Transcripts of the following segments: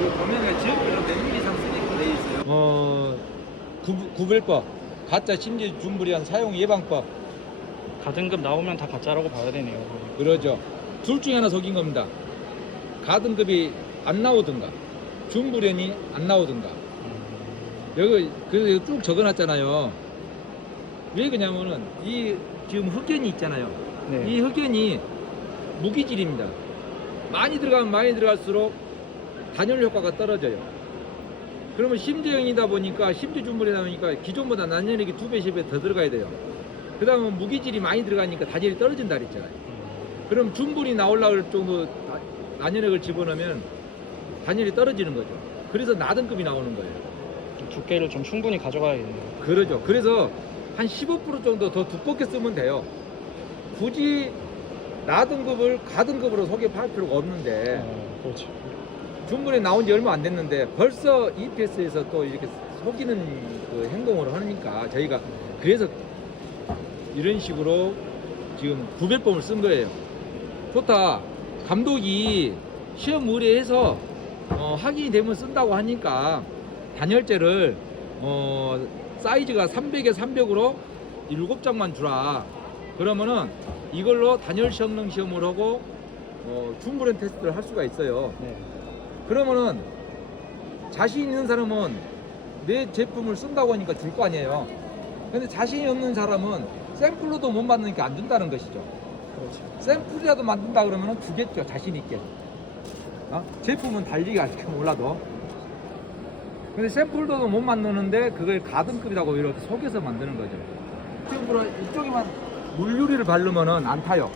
그 보면은 지역별로 몇 미리 이상 쓰게끔 돼 있어요. 구별법, 가짜 심지 중불이한 사용 예방법. 가등급 나오면 다 가짜라고 봐야 되네요. 그러죠. 둘 중에 하나 속인 겁니다. 가등급이 안 나오든가, 중불연이 안 나오든가. 여기 그래서 쭉 적어놨잖아요. 왜 그러냐면은 이 지금 흑연이 있잖아요. 네. 이 흑연이 무기질입니다. 많이 들어가면 많이 들어갈수록 단열 효과가 떨어져요. 그러면 심제형이다 보니까 심제 중물이다 보니까 기존보다 단열력이 2배, 10배 더 들어가야 돼요. 그 다음에 무기질이 많이 들어가니까 단열이 떨어진다 그랬잖아요. 그럼 중불이 나올라올 정도 단열력을 집어넣으면 단열이 떨어지는 거죠. 그래서 나등급이 나오는 거예요. 두께를 좀 충분히 가져가야겠네요. 그러죠. 그래서 한 15% 정도 더 두껍게 쓰면 돼요. 굳이 나등급을 가등급으로 소개할 필요가 없는데 그렇죠. 중불에 나온 지 얼마 안 됐는데 벌써 EPS에서 또 이렇게 속이는 그 행동을 하니까 저희가 그래서 이런 식으로 지금 구별법을 쓴 거예요. 좋다. 감독이 시험 의뢰해서 확인이 되면 쓴다고 하니까 단열재를 사이즈가 300에 300으로 7장만 주라. 그러면은 이걸로 단열 성능 시험을 하고 중불연 테스트를 할 수가 있어요. 네. 그러면은 자신 있는 사람은 내 제품을 쓴다고 하니까 줄 거 아니에요. 근데 자신이 없는 사람은 샘플로도 못 만드니까 안 준다는 것이죠. 그렇죠. 샘플이라도 만든다 그러면 주겠죠. 자신 있게. 제품은 달리기 아직 몰라도. 근데 샘플도 못 만드는데 그걸 가등급이라고 이렇게 속여서 만드는 거죠. 지금 이쪽에만 물유리를 바르면은 안 타요.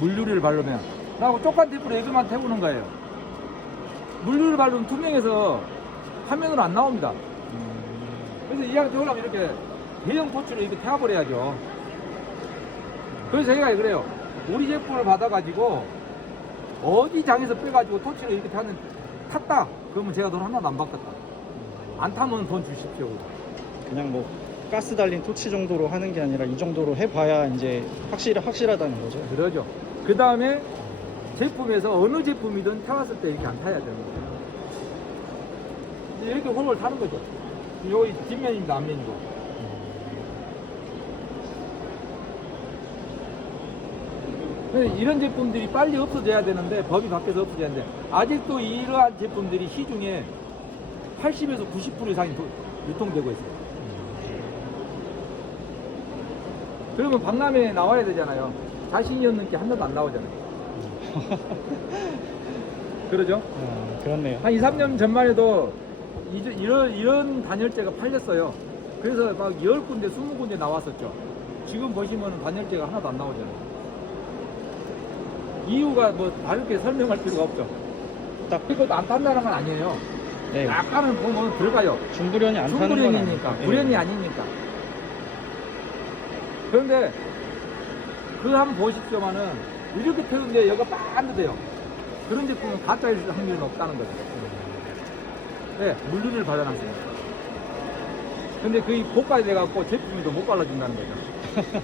물유리를 바르면. 그리고 쪽간 테이프로 여기만 태우는 거예요. 물유리를 바르면 투명해서 화면으로 안 나옵니다. 그래서 이왕 태우려면 이렇게 대형 토치로 이렇게 태워버려야죠. 그래서 저희가 그래요. 우리 제품을 받아가지고 어디 장에서 빼가지고 토치로 이렇게 탔다. 그러면 제가 돈 하나도 안 받겠다. 안 타면 돈 주십시오. 그냥 뭐 가스 달린 토치 정도로 하는 게 아니라 이 정도로 해봐야 이제 확실하다는 거죠. 그러죠. 그 다음에 제품에서 어느 제품이든 타왔을 때 이렇게 안 타야 되는 거예요. 이렇게 홀을 타는 거죠. 여기 뒷면입니다, 앞면이고. 이런 제품들이 빨리 없어져야 되는데 법이 바뀌어서 없어져야 되는데 아직도 이러한 제품들이 시중에 80에서 90% 이상이 유통되고 있어요. 그러면 박람회에 나와야 되잖아요. 자신이 없는 게 하나도 안 나오잖아요. 그러죠? 그렇네요. 한 2, 3년 전만 해도 이런 단열재가 팔렸어요. 그래서 막 10군데, 20군데 나왔었죠. 지금 보시면 단열재가 하나도 안 나오잖아요. 이유가 뭐 다르게 설명할 필요가 없죠. 딱 이것도 안 탄다는 건 아니에요. 네. 약간은 보면 들어가요. 중불연이 안 타는 건 중불연이니까, 아니니까. 불연이 아니니까. 그런데 그거 한번 보십시오만은 이렇게 태우는데 여기가 반듯해요. 그런 제품은 가짜일 확률이 높다는 거죠. 네, 물류를 받아놨습니다. 근데 그게 고가에 돼갖고 제품이 더 못 발라준다는 거죠.